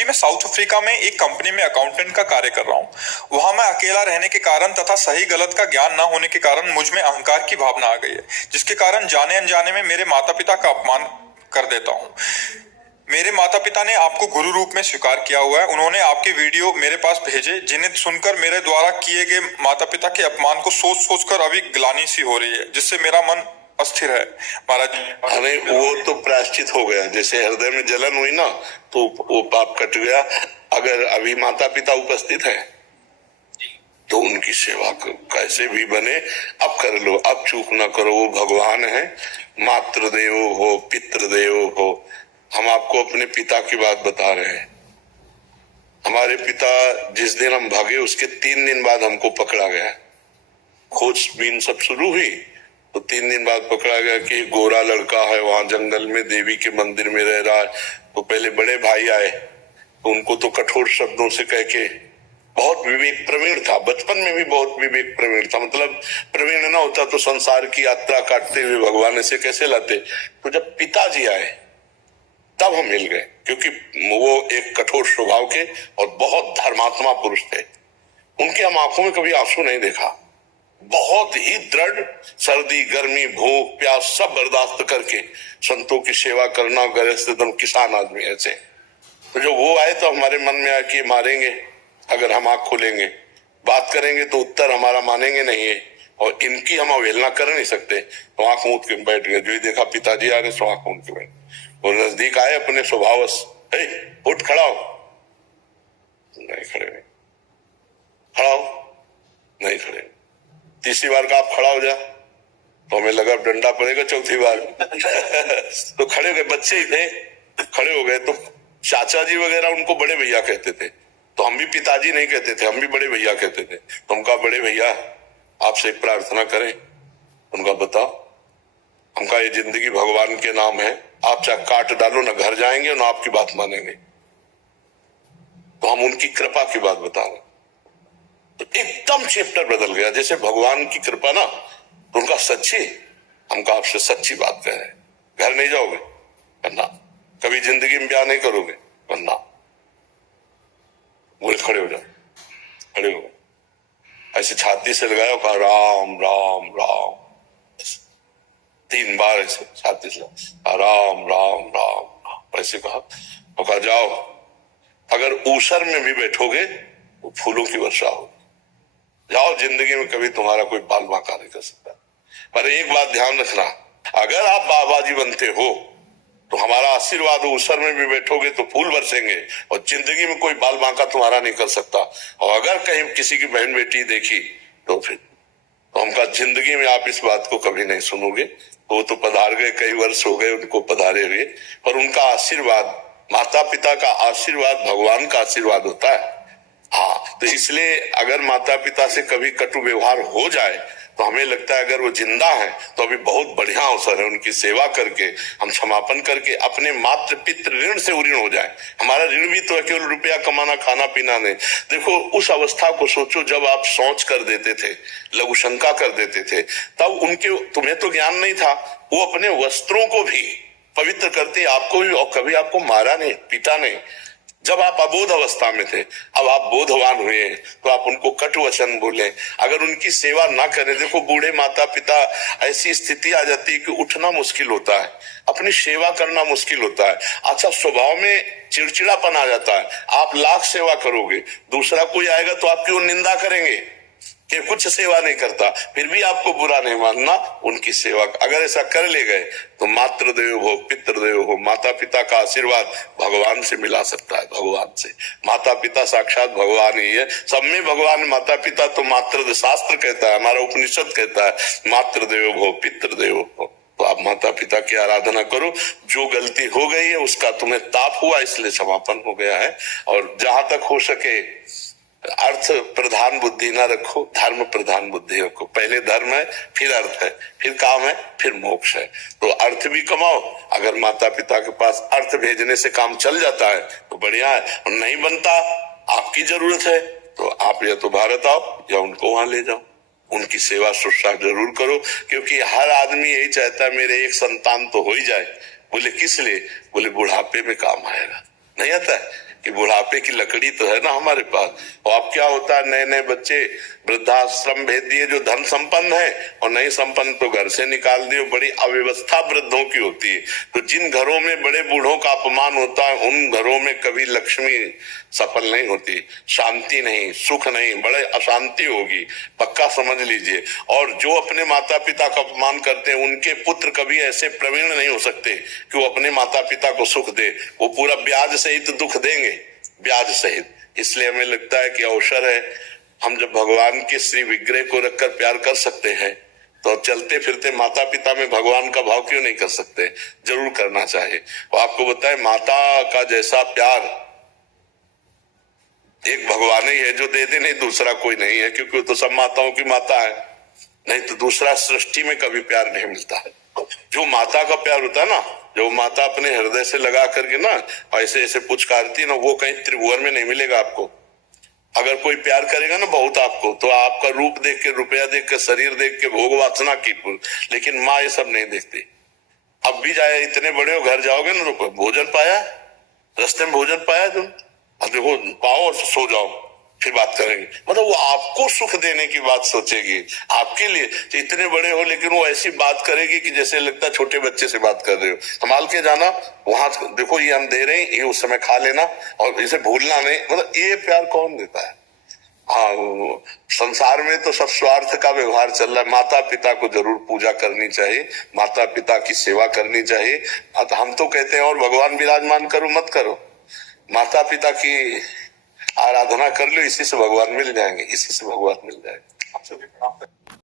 जी मैं south Africa में एक कंपनी में अकाउंटेंट का कार्य कर रहा हूँ। वहां मैं अकेला रहने के कारण तथा सही गलत का ज्ञान न होने के कारण मुझ में अहंकार की भावना आ गई है, जिसके कारण जाने अनजाने में मेरे माता पिता का अपमान कर देता हूँ। मेरे माता पिता ने आपको गुरु रूप में स्वीकार किया हुआ है। उन्होंने आपके वीडियो मेरे पास भेजे, जिन्हें सुनकर मेरे द्वारा किए गए माता पिता के अपमान को सोच सोच कर अभी ग्लानि सी हो रही है, जिससे मेरा मन अस्थिर है। महाराज अरे वो तो प्रायश्चित हो गया, जैसे हृदय में जलन हुई ना तो वो पाप कट गया। अगर अभी माता पिता उपस्थित है तो उनकी सेवा कैसे भी बने अब कर लो, अब चूक ना करो। वो भगवान है, मातृदेवो हो पितृदेवो हो। हम आपको अपने पिता की बात बता रहे हैं। हमारे पिता जिस दिन हम भागे उसके 3 दिन बाद हमको पकड़ा गया। खोजबीन सब शुरू हुई तो 3 दिन बाद पकड़ा गया कि गोरा लड़का है वहां जंगल में देवी के मंदिर में रह रहा है। तो पहले बड़े भाई आए तो उनको तो कठोर शब्दों से कह के, बहुत विवेक प्रवीण था, बचपन में भी बहुत विवेक प्रवीण था। मतलब प्रवीण ना होता तो संसार की यात्रा काटते हुए भगवान ऐसे कैसे लाते। तो जब पिताजी आए तब हम मिल गए, क्योंकि वो एक कठोर स्वभाव के और बहुत धर्मात्मा पुरुष थे। उनकी हम आंखों में कभी आंसू नहीं देखा। बहुत ही दृढ़, सर्दी गर्मी भूख प्यास सब बर्दाश्त करके संतों की सेवा करना, गृहस्थ एकदम किसान आदमी ऐसे। तो जब वो आए तो हमारे मन में आया कि मारेंगे अगर हम आंख खोलेंगे, बात करेंगे तो उत्तर हमारा मानेंगे नहीं है, और इनकी हम अवहेलना कर नहीं सकते। तो आंख मूंद के बैठ गए। जो ही देखा पिताजी आ रहे सो आंख मूंद के बैठ। और नजदीक आए अपने स्वभावस, उठ खड़ा हो, नहीं खड़े नहीं, खड़ा हो, नहीं खड़े। तीसरी बार का आप खड़ा हो जा तो हमें लगा डंडा पड़ेगा। चौथी बार तो खड़े हो गए, बच्चे ही थे, खड़े हो गए। तो चाचा जी वगैरह उनको बड़े भैया कहते थे, तो हम भी पिताजी नहीं कहते थे, हम भी बड़े भैया कहते थे। तो हम कहा बड़े भैया आपसे एक प्रार्थना करें। उनका बताओ। हम कहा ये जिंदगी भगवान के नाम है, आप चाहे काट डालो ना घर जाएंगे ना आपकी बात मानेंगे। तो हम उनकी कृपा की बात बता रहे। तो एकदम चैप्टर बदल गया, जैसे भगवान की कृपा ना। तो उनका सच्ची, हमका आपसे सच्ची बात कह रहे हैं, घर नहीं जाओगे करना, कभी जिंदगी में ब्याह नहीं करोगे करना। बोले खड़े हो जाओ, खड़े हो। ऐसे छाती से लगाया, कहा राम राम राम 3 बार ऐसे छाती से राम राम राम ऐसे कहा। और कहा जाओ, अगर ऊसर में भी बैठोगे तो फूलों की वर्षा होगी। जाओ, जिंदगी में कभी तुम्हारा कोई बाल बांका नहीं कर सकता। पर एक बात ध्यान रखना, अगर आप बाबा जी बनते हो तो हमारा आशीर्वाद, ऊसर में भी बैठोगे तो फूल बरसेंगे, और जिंदगी में कोई बाल बांका तुम्हारा नहीं कर सकता। और अगर कहीं किसी की बहन बेटी देखी तो फिर तो हम कहा जिंदगी में आप इस बात को कभी नहीं सुनोगे। तो वो तो पधार गए, कई वर्ष हो गए उनको पधारे हुए, पर उनका आशीर्वाद, माता पिता का आशीर्वाद भगवान का आशीर्वाद होता है। हाँ, तो इसलिए अगर माता पिता से कभी कटु व्यवहार हो जाए तो हमें लगता है अगर वो जिंदा है तो अभी बहुत बढ़िया अवसर है उनकी सेवा करके, हम क्षमापन करके अपने मातृ पितृ ऋण से उऋण हो जाए। हमारा ऋण भी तो है, केवल रुपया कमाना खाना पीना नहीं। देखो उस अवस्था को सोचो जब आप सोच कर देते थे, लघु शंका कर देते थे, तब उनके, तुम्हें तो ज्ञान नहीं था, वो अपने वस्त्रों को भी पवित्र करते, आपको भी, और कभी आपको मारा नहीं, पीटा नहीं। जब आप अबोध अवस्था में थे, अब आप बोधवान हुए तो आप उनको कट वचन बोले, अगर उनकी सेवा ना करें। देखो बूढ़े माता पिता, ऐसी स्थिति आ जाती है कि उठना मुश्किल होता है, अपनी सेवा करना मुश्किल होता है। अच्छा, स्वभाव में चिड़चिड़ापन आ जाता है। आप लाख सेवा करोगे, दूसरा कोई आएगा तो आपकी वो निंदा करेंगे कि कुछ सेवा नहीं करता, फिर भी आपको बुरा नहीं मानना उनकी सेवा। अगर ऐसा कर ले गए तो मातृदेव हो पितृदेव हो, माता पिता का आशीर्वाद भगवान से मिला सकता है। भगवान से, माता पिता साक्षात भगवान ही है, सब में भगवान। माता पिता तो मातृ शास्त्र कहता है, हमारा उपनिषद कहता है मातृदेव हो पितृदेव हो। तो आप माता पिता की आराधना करो। जो गलती हो गई है उसका तुम्हें ताप हुआ, इसलिए समापन हो गया है। और जहां तक हो सके अर्थ प्रधान बुद्धि ना रखो, धर्म प्रधान बुद्धि रखो। पहले धर्म है, फिर अर्थ है, फिर काम है, फिर मोक्ष है। तो अर्थ भी कमाओ। अगर माता पिता के पास अर्थ भेजने से काम चल जाता है तो बढ़िया है, और नहीं बनता, आपकी जरूरत है तो आप या तो भारत आओ या उनको वहां ले जाओ, उनकी सेवा शुश्रूषा जरूर करो। क्योंकि हर आदमी यही चाहता है मेरे एक संतान तो हो ही जाए। बोले किस लिए? बोले बुढ़ापे में काम आएगा। नहीं आता है, कि बुढ़ापे की लकड़ी तो है ना हमारे पास। और अब क्या होता है, नए नए बच्चे वृद्धाश्रम भेज दिए जो धन संपन्न है, और नहीं संपन्न तो घर से निकाल दिए। बड़ी अव्यवस्था वृद्धों की होती है। तो जिन घरों में बड़े बूढ़ों का अपमान होता है उन घरों में कभी लक्ष्मी सफल नहीं होती, शांति नहीं, सुख नहीं, बड़े अशांति होगी, पक्का समझ लीजिए। और जो अपने माता पिता का अपमान करते हैं उनके पुत्र कभी ऐसे प्रवीण नहीं हो सकते कि वो अपने माता पिता को सुख दे। वो पूरा ब्याज सहित दुख देंगे, ब्याज सहित। इसलिए हमें लगता है कि अवसर है, हम जब भगवान के श्री विग्रह को रखकर प्यार कर सकते हैं तो चलते फिरते माता पिता में भगवान का भाव क्यों नहीं कर सकते? जरूर करना चाहिए। और आपको बताए, माता का जैसा प्यार एक भगवान ही है जो दे दे, नहीं दूसरा कोई नहीं है, क्योंकि वो तो सब माताओं की माता है। नहीं तो दूसरा सृष्टि में कभी प्यार नहीं मिलता है। जो माता का प्यार होता है ना, जो माता अपने हृदय से लगा करके ना ऐसे ऐसे पुचकारती है ना, वो कहीं त्रिभुवन में नहीं मिलेगा आपको। अगर कोई प्यार करेगा ना बहुत आपको, तो आपका रूप देख के, रुपया देख के, शरीर देख के, भोग वासना की, लेकिन माँ ये सब नहीं देखती। अब भी जाए, इतने बड़े हो, घर जाओगे ना तो भोजन पाया, रास्ते में भोजन पाया तुम, अब देखो पाओ और सो जाओ, फिर बात करेंगे। मतलब वो आपको सुख देने की बात सोचेगी आपके लिए। तो इतने बड़े हो लेकिन वो ऐसी बात करेगी कि जैसे लगता है छोटे बच्चे से बात कर रहे हो। संभाल के जाना, वहां देखो ये हम दे रहे हैं, ये उस समय खा लेना और इसे भूलना नहीं। मतलब ये प्यार कौन देता है? हाँ, संसार में तो सब स्वार्थ का व्यवहार चल रहा है। माता पिता को जरूर पूजा करनी चाहिए, माता पिता की सेवा करनी चाहिए। हम तो कहते हैं और भगवान विराजमान करो मत करो, माता पिता की आराधना कर लो, इसी से भगवान मिल जाएंगे, इसी से भगवान मिल जाएंगे।